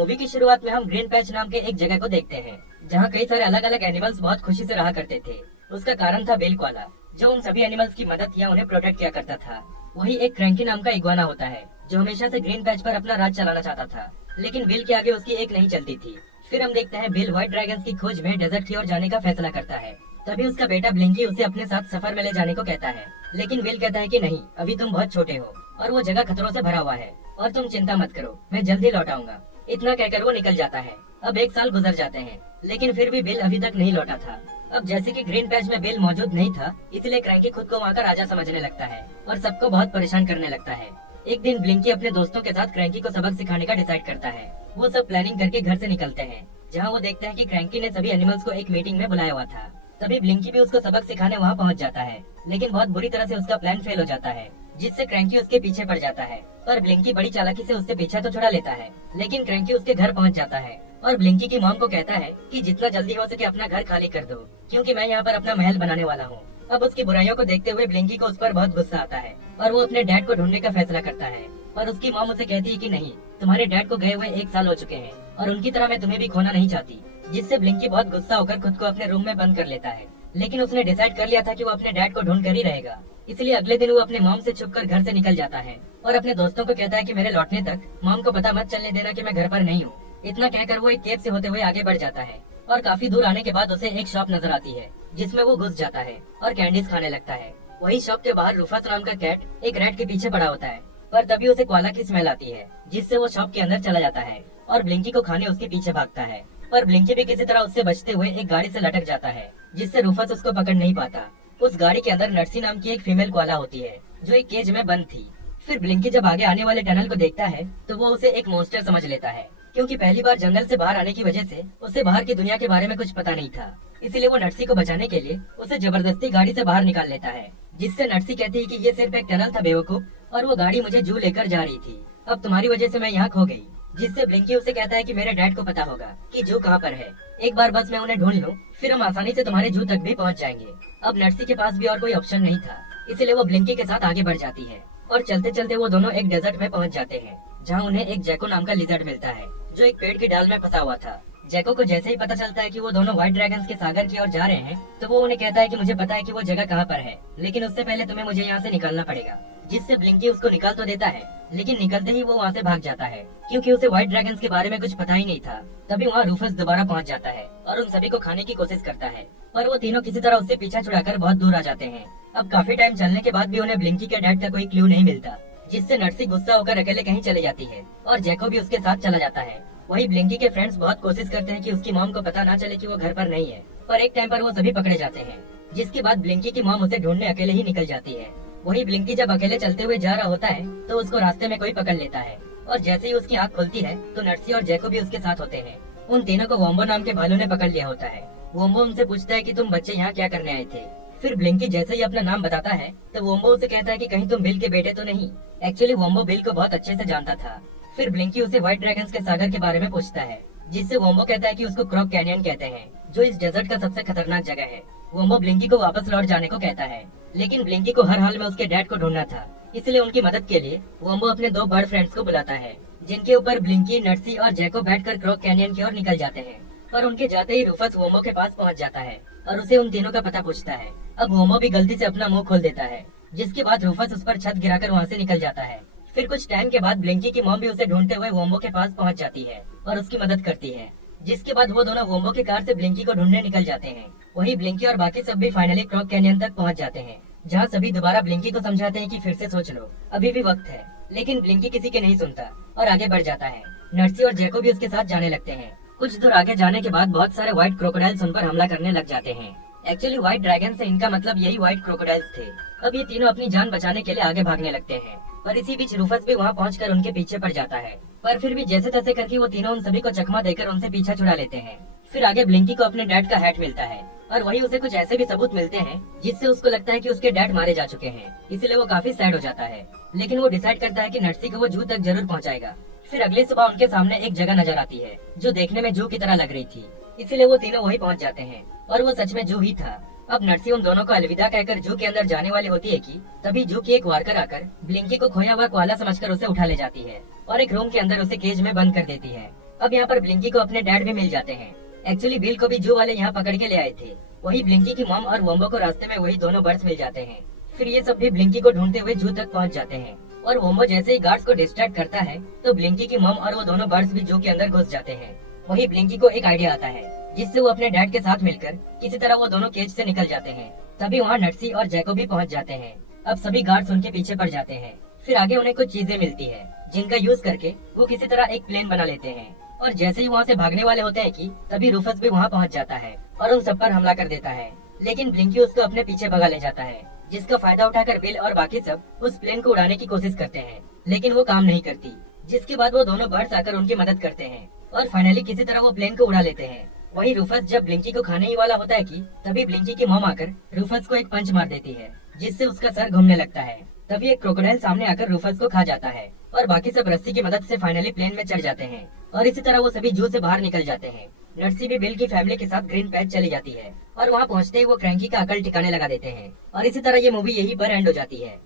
Movie की शुरुआत में हम ग्रीन पैच नाम के एक जगह को देखते हैं, जहाँ कई सारे अलग अलग एनिमल्स बहुत खुशी से रहा करते थे। उसका कारण था बिल कोआला, जो उन सभी एनिमल्स की मदद या उन्हें प्रोटेक्ट किया करता था। वही एक क्रैंकी नाम का इग्वाना होता है, जो हमेशा से ग्रीन पैच पर अपना राज चलाना चाहता था, लेकिन बिल के आगे उसकी एक नहीं चलती थी। फिर हम देखते हैं बिल व्हाइट ड्रैगन्स की खोज में डेजर्ट की ओर जाने का फैसला करता है। तभी उसका बेटा ब्लिंकी उसे अपने साथ सफर में ले जाने को कहता है, लेकिन बिल कहता है कि नहीं, अभी तुम बहुत छोटे हो और वो जगह खतरों से भरा हुआ है, और तुम चिंता मत करो, मैं जल्दी लौट आऊंगा। इतना कहकर वो निकल जाता है। अब 1 साल गुजर जाते हैं, लेकिन फिर भी बिल अभी तक नहीं लौटा था। अब जैसे कि ग्रीन पैच में बिल मौजूद नहीं था, इसलिए क्रैंकी खुद को वहाँ का राजा समझने लगता है और सबको बहुत परेशान करने लगता है। एक दिन ब्लिंकी अपने दोस्तों के साथ क्रैंकी को सबक सिखाने का डिसाइड करता है। वो सब प्लानिंग करके घर से निकलते हैं, जहाँ वो देखते हैं कि क्रैंकी ने सभी एनिमल्स को एक मीटिंग में बुलाया हुआ था। तभी ब्लिंकी भी उसको सबक सिखाने वहाँ पहुँच जाता है, लेकिन बहुत बुरी तरह से उसका प्लान फेल हो जाता है, जिससे क्रैंकी उसके पीछे पड़ जाता है। पर ब्लिंकी बड़ी चालाकी से उससे पीछा तो छुड़ा लेता है, लेकिन क्रैंकी उसके घर पहुँच जाता है और ब्लिंकी की मॉम को कहता है कि जितना जल्दी हो सके अपना घर खाली कर दो, क्योंकि मैं यहाँ पर अपना महल बनाने वाला हूँ। अब उसकी बुराइयों को देखते हुए ब्लिंकी को उस पर बहुत गुस्सा आता है और वो अपने डैड को ढूंढने का फैसला करता है। पर उसकी मॉम उसे कहती है कि नहीं, तुम्हारे डैड को गए हुए 1 साल हो चुके हैं और उनकी तरह मैं तुम्हें भी खोना नहीं चाहती, जिससे ब्लिंकी बहुत गुस्सा होकर खुद को अपने रूम में बंद कर लेता है। लेकिन उसने डिसाइड कर लिया था कि वो अपने डैड को ढूंढ कर ही रहेगा, इसलिए अगले दिन वो अपने मॉम से छुपकर घर से निकल जाता है और अपने दोस्तों को कहता है कि मेरे लौटने तक मॉम को पता मत चलने देना कि मैं घर पर नहीं हूँ। इतना कहकर वो एक केव से होते हुए आगे बढ़ जाता है और काफी दूर आने के बाद उसे एक शॉप नजर आती है, जिसमें वो घुस जाता है और कैंडीज खाने लगता है। वही शॉप के बाहर रूफस नाम का कैट एक रैट के पीछे पड़ा होता है, पर तभी उसे कोआला की स्मेल आती है, जिससे वो शॉप के अंदर चला जाता है और ब्लिंकी को खाने उसके पीछे भागता है। पर ब्लिंकी भी किसी तरह उससे बचते हुए एक गाड़ी से लटक जाता है, जिससे रूफस उसको पकड़ नहीं पाता। उस गाड़ी के अंदर नर्सी नाम की एक फीमेल कोआला होती है, जो एक केज में बंद थी। फिर ब्लिंकी जब आगे आने वाले टनल को देखता है, तो वो उसे एक मॉन्स्टर समझ लेता है, क्योंकि पहली बार जंगल से बाहर आने की वजह से उसे बाहर की दुनिया के बारे में कुछ पता नहीं था। इसलिए वो नर्सी को बचाने के लिए उसे जबरदस्ती गाड़ी से बाहर निकाल लेता है, जिससे नर्सी कहती है कि ये सिर्फ एक टनल था बेवकूफ, और वो गाड़ी मुझे जू लेकर जा रही थी। अब तुम्हारी वजह से मैं यहाँ खो गई। जिससे ब्लिंकी उसे कहता है कि मेरे डैड को पता होगा कि जू कहाँ पर है। एक बार बस मैं उन्हें ढूंढ लूं, फिर हम आसानी से तुम्हारे जू तक भी पहुँच जाएंगे। अब नर्सी के पास भी और कोई ऑप्शन नहीं था, इसलिए वो ब्लिंकी के साथ आगे बढ़ जाती है और चलते चलते वो दोनों एक डेजर्ट में पहुँच जाते हैं, जहाँ उन्हें एक जैको नाम का लिजर्ड मिलता है, जो एक पेड़ की डाल में फंसा हुआ था। जैको को जैसे ही पता चलता है कि वो दोनों व्हाइट ड्रैगन्स के सागर की ओर जा रहे हैं, तो वो उन्हें कहता है कि मुझे पता है कि वो जगह कहाँ पर है, लेकिन उससे पहले तुम्हें मुझे यहाँ से निकलना पड़ेगा। जिससे ब्लिंकी उसको निकाल तो देता है, लेकिन निकलते ही वो वहाँ से भाग जाता है, क्योंकि उसे व्हाइट ड्रैगन्स के बारे में कुछ पता ही नहीं था। तभी वहाँ रूफस दोबारा पहुँच जाता है और उन सभी को खाने की कोशिश करता है, पर वो तीनों किसी तरह उससे पीछा छुड़ाकर बहुत दूर आ जाते हैं। अब काफी टाइम चलने के बाद भी उन्हें ब्लिंकी के डैड का कोई क्लू नहीं मिलता, जिससे नर्सी गुस्सा होकर अकेले कहीं चली जाती है और जैको भी उसके साथ चला जाता है। वही ब्लिंकी के फ्रेंड्स बहुत कोशिश करते हैं कि उसकी मॉम को पता ना चले कि वो घर पर नहीं है, पर एक टाइम पर वो सभी पकड़े जाते हैं, जिसके बाद ब्लिंकी की मॉम उसे ढूंढने अकेले ही निकल जाती है। वही ब्लिंकी जब अकेले चलते हुए जा रहा होता है, तो उसको रास्ते में कोई पकड़ लेता है और जैसे ही उसकी आँख खुलती है, तो नर्सी और जैको भी उसके साथ होते हैं। उन तीनों को वोम्बो नाम के भालू ने पकड़ लिया होता है। वोम्बो उनसे पूछता है कि तुम बच्चे यहाँ क्या करने आए थे। फिर ब्लिंकी जैसे ही अपना नाम बताता है, तो वोम्बो उसे कहता है कि कहीं तुम बिल के बेटे तो नहीं। एक्चुअली वोम्बो बिल को बहुत अच्छे से जानता था। फिर ब्लिंकी उसे व्हाइट ड्रैगन्स के सागर के बारे में पूछता है, जिससे वोम्बो कहता है कि उसको क्रॉक कैनियन कहते हैं, जो इस डेजर्ट का सबसे खतरनाक जगह है। वोम्बो ब्लिंकी को वापस लौट जाने को कहता है, लेकिन ब्लिंकी को हर हाल में उसके डैड को ढूंढना था, इसलिए उनकी मदद के लिए वोम्बो अपने 2 बर्ड फ्रेंड्स को बुलाता है, जिनके ऊपर ब्लिंकी, नर्सी और जैको बैठकर क्रॉक कैनियन की ओर निकल जाते हैं। पर उनके जाते ही रूफस वोम्बो के पास पहुंच जाता है और उसे उन तीनों का पता पूछता है। अब वोम्बो भी गलती से अपना मुंह खोल देता है, जिसके बाद रूफस उस पर छत गिराकर वहाँ से निकल जाता है। फिर कुछ टाइम के बाद ब्लिंकी की मॉम भी उसे ढूंढते हुए वोम्बो के पास पहुंच जाती है और उसकी मदद करती है, जिसके बाद वो दोनों वोम्बो की कार से ब्लिंकी को ढूंढने निकल जाते हैं। वही ब्लिंकी और बाकी सब भी फाइनली क्रॉक कैनियन तक पहुंच जाते हैं, जहां सभी दोबारा ब्लिंकी को समझाते हैं कि फिर से सोच लो, अभी भी वक्त है। लेकिन ब्लिंकी किसी के नहीं सुनता और आगे बढ़ जाता है। नर्सी और जैको भी उसके साथ जाने लगते हैं। कुछ दूर आगे जाने के बाद बहुत सारे व्हाइट क्रोकोडाइल्स उन पर हमला करने लग जाते हैं। एक्चुअली व्हाइट ड्रैगन से इनका मतलब यही व्हाइट क्रोकोडाइल्स थे। अब ये तीनों अपनी जान बचाने के लिए आगे भागने लगते हैं, पर इसी बीच रूफस भी वहाँ पहुंचकर उनके पीछे पड़ जाता है। पर फिर भी जैसे तैसे करके वो तीनों उन सभी को चकमा देकर उनसे पीछा छुड़ा लेते हैं। फिर आगे ब्लिंकी को अपने डैड का हैट मिलता है और वही उसे कुछ ऐसे भी सबूत मिलते हैं जिससे उसको लगता है कि उसके डैड मारे जा चुके हैं, इसलिए वो काफी सैड हो जाता है। लेकिन वो डिसाइड करता है कि नर्सी को वो जू तक जरूर पहुंचाएगा। फिर अगली सुबह उनके सामने एक जगह नजर आती है जो देखने में जू की तरह लग रही थी, इसलिए वो तीनों वही पहुंच जाते हैं और वो सच में जू ही था। अब नर्सी उन दोनों को अलविदा कहकर जू के अंदर जाने वाली होती है कि तभी जू की एक वार्कर आकर ब्लिंकी को खोया हुआ कोआला समझकर उसे उठा ले जाती है और एक रूम के अंदर उसे केज में बंद कर देती है। अब यहाँ पर ब्लिंकी को अपने डैड भी मिल जाते हैं। एक्चुअली बिल को भी जू वाले यहाँ पकड़ के ले आए थे। वही ब्लिंकी की मॉम और वोम्बो को रास्ते में वही दोनों बर्ड्स मिल जाते हैं। फिर ये सब भी ब्लिंकी को ढूंढते हुए जू तक पहुँच जाते हैं और वोम्बो जैसे ही गार्ड्स को डिस्ट्रैक्ट करता है तो ब्लिंकी की मॉम और वो दोनों बर्ड्स भी जू के अंदर घुस जाते हैं। वही ब्लिंकी को एक आइडिया आता है जिससे वो अपने डैड के साथ मिलकर किसी तरह वो दोनों केज से निकल जाते हैं। तभी वहाँ नट्सी और जैको भी पहुँच जाते हैं। अब सभी गार्ड्स उनके पीछे पड़ जाते हैं। फिर आगे उन्हें कुछ चीजें मिलती है जिनका यूज करके वो किसी तरह एक प्लेन बना लेते हैं और जैसे ही वहाँ से भागने वाले होते हैं कि तभी रूफस भी वहाँ पहुँच जाता है और उन सब पर हमला कर देता है। लेकिन ब्लिंकी उसको अपने पीछे भगा ले जाता है जिसका फायदा उठाकर बिल और बाकी सब उस प्लेन को उड़ाने की कोशिश करते हैं, लेकिन वो काम नहीं करती। जिसके बाद वो दोनों बर्ड्स आकर उनकी मदद करते हैं और फाइनली किसी तरह वो प्लेन को उड़ा लेते हैं। वही रूफस जब ब्लिंकी को खाने ही वाला होता है कि तभी ब्लिंकी की मॉम आकर रूफस को एक पंच मार देती है जिससे उसका सर घूमने लगता है। तभी एक क्रोकोडाइल सामने आकर रूफस को खा जाता है और बाकी सब रस्सी की मदद से फाइनली प्लेन में चढ़ जाते हैं और इसी तरह वो सभी जू से बाहर निकल जाते हैं। नर्सी भी बिल की फैमिली के साथ ग्रीन पैच चली जाती है और वहाँ पहुँचते ही वो क्रैंकी का अकल ठिकाने लगा देते हैं और इसी तरह ये मूवी यहीं पर एंड हो जाती है।